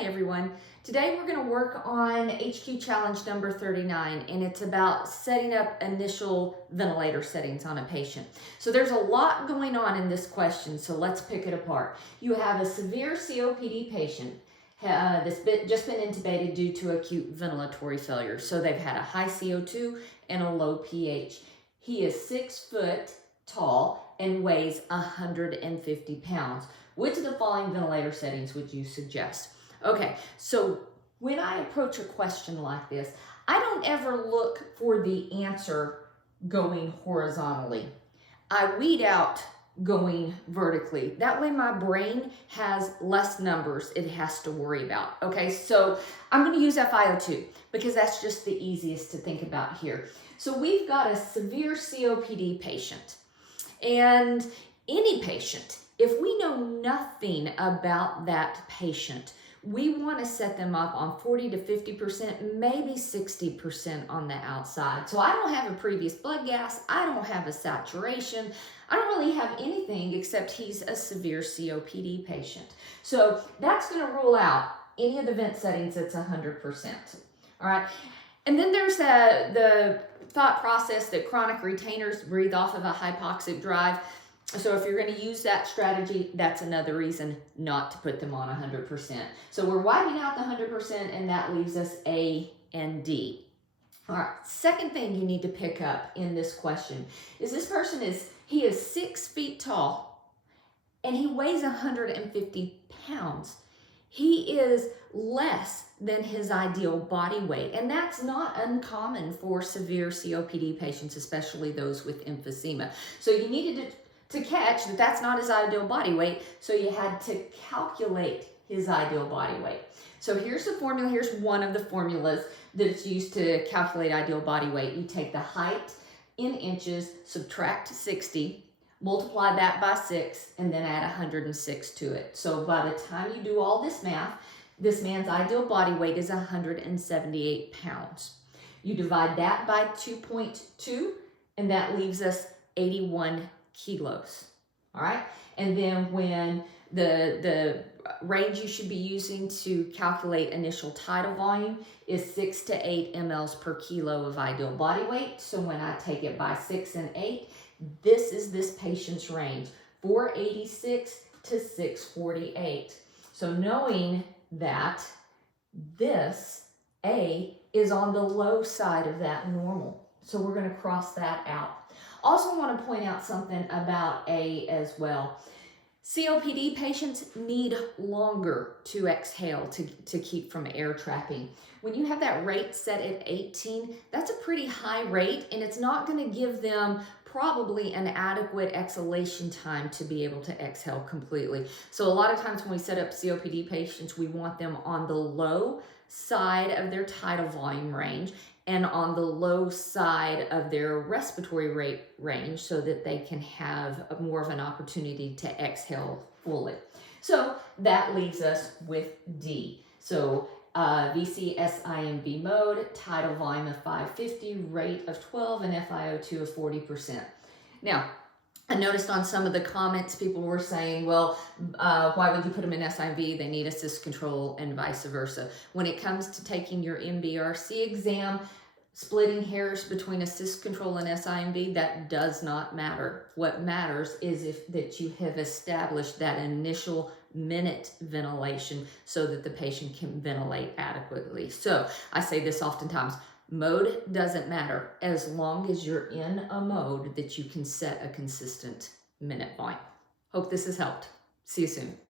Hi everyone. Today we're going to work on HQ challenge number 39, and it's about setting up initial ventilator settings on a patient. So there's a lot going on in this question, so let's pick it apart. You have a severe COPD patient that's just been intubated due to acute ventilatory failure. So they've had a high CO2 and a low pH. He is 6 foot tall and weighs 150 pounds. Which of the following ventilator settings would you suggest? Okay, so when I approach a question like this, I don't ever look for the answer going horizontally. I weed out going vertically. That way my brain has less numbers it has to worry about. Okay, so I'm going to use FiO2 because that's just the easiest to think about here. So we've got a severe COPD patient, and any patient, if we know nothing about that patient, we want to set them up on 40 to 50%, maybe 60% on the outside. So I don't have a previous blood gas, I don't have a saturation, I don't really have anything except he's a severe COPD patient. So that's going to rule out any of the vent settings that's 100%. All right. And then there's the thought process that chronic retainers breathe off of a hypoxic drive. So if you're going to use that strategy, that's another reason not to put them on 100%. So we're wiping out the 100%, and that leaves us A and D. All right, second thing you need to pick up in this question is this person is 6 feet tall and he weighs 150 pounds. He is less than his ideal body weight, and that's not uncommon for severe COPD patients, especially those with emphysema. So you needed to catch that that's not his ideal body weight, so you had to calculate his ideal body weight. So here's the formula. Here's one of the formulas that's used to calculate ideal body weight. You take the height in inches, subtract 60, multiply that by 6, and then add 106 to it. So by the time you do all this math, this man's ideal body weight is 178 pounds. You divide that by 2.2, and that leaves us 81 kilos. All right. And then when the range you should be using to calculate initial tidal volume is 6 to 8 mLs per kilo of ideal body weight. So when I take it by 6 and 8, this is this patient's range, 486 to 648. So knowing that this A is on the low side of that normal. So we're going to cross that out. Also want to point out something about A as well. COPD patients need longer to exhale to keep from air trapping. When you have that rate set at 18, that's a pretty high rate, and it's not going to give them probably an adequate exhalation time to be able to exhale completely. So a lot of times when we set up COPD patients, we want them on the low side of their tidal volume range and on the low side of their respiratory rate range so that they can have more of an opportunity to exhale fully. So that leaves us with D. So VCSIMV mode, tidal volume of 550, rate of 12, and FiO2 of 40%. Now, I noticed on some of the comments, people were saying, well, why would you put them in SIMV? They need assist control and vice versa. When it comes to taking your MBRC exam, splitting hairs between assist control and SIMV, that does not matter. What matters is that you have established that initial minute ventilation so that the patient can ventilate adequately. So I say this oftentimes, mode doesn't matter as long as you're in a mode that you can set a consistent minute volume. Hope this has helped. See you soon.